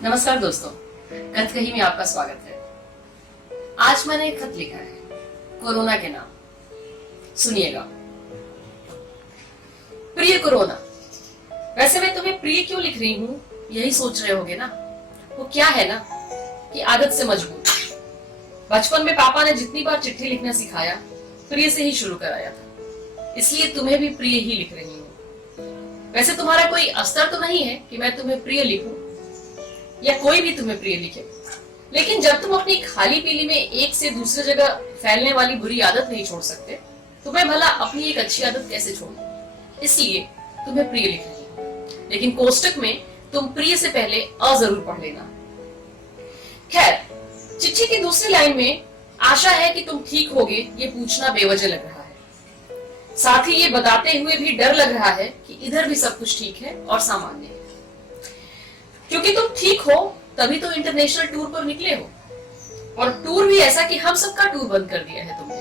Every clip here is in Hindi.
नमस्कार दोस्तों, कथ कही में आपका स्वागत है। आज मैंने एक खत लिखा है कोरोना के नाम। सुनिएगा। प्रिय कोरोना, वैसे मैं तुम्हें प्रिय क्यों लिख रही हूँ यही सोच रहे होगे ना। वो क्या है ना कि आदत से मजबूर। बचपन में पापा ने जितनी बार चिट्ठी लिखना सिखाया प्रिय से ही शुरू कराया था, इसलिए तुम्हें भी प्रिय ही लिख रही हूँ। वैसे तुम्हारा कोई अस्तर तो नहीं है कि मैं तुम्हें प्रिय लिखूं या कोई भी तुम्हें प्रिय लिखे, लेकिन जब तुम अपनी खाली पीली में एक से दूसरे जगह फैलने वाली बुरी आदत नहीं छोड़ सकते तो मैं भला अपनी एक अच्छी आदत कैसे छोड़ूं। इसलिए तुम्हें प्रिय लिख रही हूं, लेकिन कोष्टक में तुम प्रिय से पहले अ जरूर पढ़ लेना। खैर, चिट्ठी की दूसरी लाइन में आशा है कि तुम ठीक होगे ये पूछना बेवजह लग रहा है। साथ ही ये बताते हुए भी डर लग रहा है कि इधर भी सब कुछ ठीक है और सामान्य है। क्योंकि तुम ठीक हो तभी तो इंटरनेशनल टूर पर निकले हो, और टूर भी ऐसा कि हम सबका टूर बंद कर दिया है तुमने।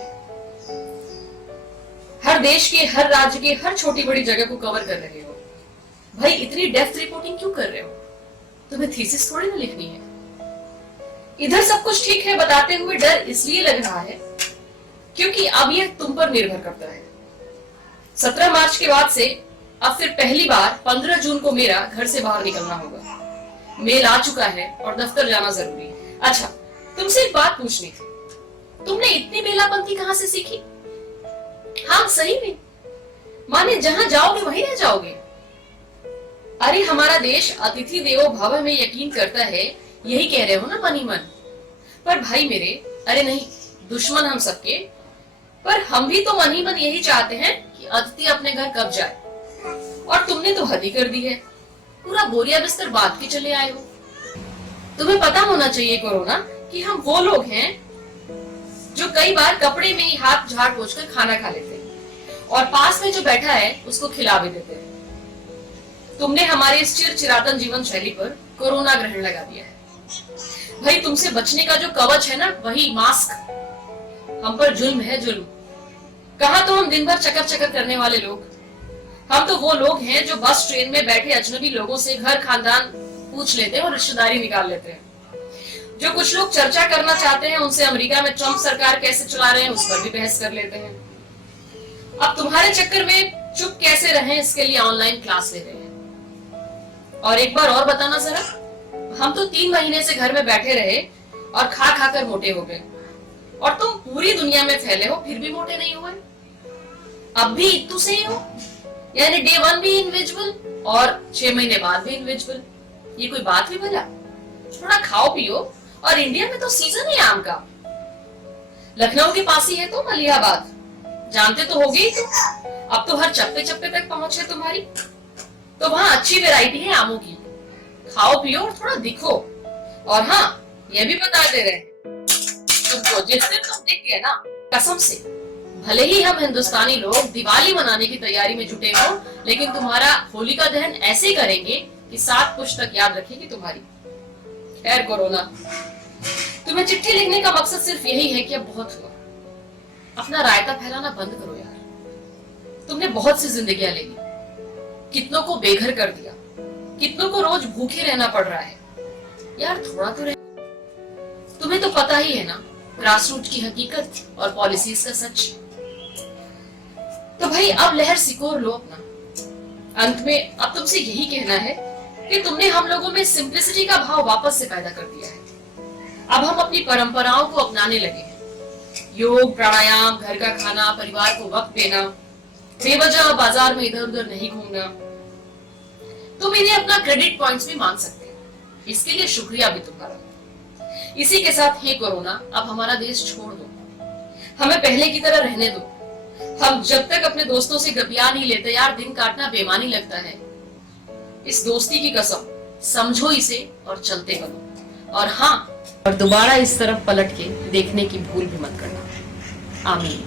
हर देश के, हर राज्य के, हर छोटी बड़ी जगह को कवर कर रहे हो। भाई इतनी डेप्थ रिपोर्टिंग क्यों कर रहे हो? तुम्हें थीसिस थोड़ी ना लिखनी है। इधर सब कुछ ठीक है बताते हुए डर इसलिए लग रहा है क्योंकि अब यह तुम पर निर्भर करता है। 17 मार्च के बाद से अब फिर पहली बार 15 जून को मेरा घर से बाहर निकलना होगा। मेल आ चुका है और दफ्तर जाना जरूरी है। अच्छा, तुमसे एक बात पूछनी थी, तुमने इतनी बेलापंथी कहां से सीखी? हाँ सही में, माने जहां जाओगे वहीं रह जाओगे। अरे हमारा देश अतिथि देवो भव में यकीन करता है, यही कह रहे हो ना मन ही मन। पर भाई मेरे, अरे नहीं, दुश्मन हम सबके, पर हम भी तो मन ही मन यही चाहते हैं कि अतिथि अपने घर कब जाए। और तुमने तो हद ही कर दी है, पूरा बोरिया बिस्तर बांध के चले आए हो। तुम्हें पता होना चाहिए कोरोना कि हम वो लोग हैं जो कई बार कपड़े में ही हाथ झाड़ पोंछ कर खाना खा लेते हैं और पास में जो बैठा है उसको खिला भी देते हैं। तुमने हमारे इस चिरचिरातन जीवन शैली पर कोरोना ग्रहण लगा दिया है। भाई तुमसे बचने का जो कवच है ना, वही मास्क। हम पर जुल्म है, जुल्म। कहा तो हम दिन भर चक्कर चक्कर करने वाले लोग, हम तो वो लोग हैं जो बस ट्रेन में बैठे अजनबी लोगों से घर खानदान पूछ लेते हैं और रिश्तेदारी निकाल लेते हैं। जो कुछ लोग चर्चा करना चाहते हैं उनसे अमेरिका में ट्रंप सरकार कैसे चला रहे हैं उस पर भी बहस कर लेते हैं। अब तुम्हारे चक्कर में चुप कैसे रहें इसके लिए ऑनलाइन क्लास ले रहे हैं। और एक बार और बताना जरा, हम तो 3 महीने से घर में बैठे रहे और खा खा कर मोटे हो गए, और तुम पूरी दुनिया में फैले हो फिर भी मोटे नहीं हुए। अब भी इतू से ही हो, यानी डे 1 भी इनविजिबल और 6 महीने बाद भी इनविजिबल। ये कोई बात हुई भला? थोड़ा खाओ पियो, और इंडिया में तो सीजन है आम का। लखनऊ के पास ही है तो मलिहाबाद, जानते तो होगे ही तुम। अब तो हर चप्पे चप्पे तक पहुंच है तुम्हारी, तो वहां अच्छी वैरायटी है आमों की। खाओ पियो और थोड़ा दिखो। और हाँ, ये भी बता दे रहे तुमको, जिस दिन तुम दिख गए ना, कसम से भले ही हम हिंदुस्तानी लोग दिवाली मनाने की तैयारी में जुटे हो, लेकिन तुम्हारा होलिका दहन ऐसे करेंगे कि 7 पुश्त तक याद रखेगी तुम्हारी। खैर कोरोना, तुम्हें चिट्ठी लिखने का मकसद सिर्फ यही है कि अब बहुत हुआ, अपना रायता फैलाना बंद करो यार। तुमने बहुत सी जिंदगियां ले ली, कितनों को बेघर कर दिया, कितनों को रोज भूखे रहना पड़ रहा है। यार थोड़ा तो रह। तुम्हें तो पता ही है ना ग्रासरूट की हकीकत और पॉलिसीज का सच। तो भाई अब लहर सिकोर लो अपना। अंत में अब तुमसे यही कहना है कि तुमने हम लोगों में सिंप्लिसिटी का भाव वापस से पैदा कर दिया है। अब हम अपनी परंपराओं को अपनाने लगे हैं। योग, प्राणायाम, घर का खाना, परिवार को वक्त देना, बेवजह बाजार में इधर उधर नहीं घूमना। तुम इन्हें अपना क्रेडिट पॉइंट्स भी मान सकते हैं, इसके लिए शुक्रिया भी तुम्हारा। इसी के साथ हे कोरोना, अब हमारा देश छोड़ दो, हमें पहले की तरह रहने दो। हम जब तक अपने दोस्तों से गपिया नहीं लेते यार, दिन काटना बेमानी लगता है। इस दोस्ती की कसम, समझो इसे और चलते बनो। और हाँ, और दोबारा इस तरफ पलट के देखने की भूल भी मत करना। आमीन।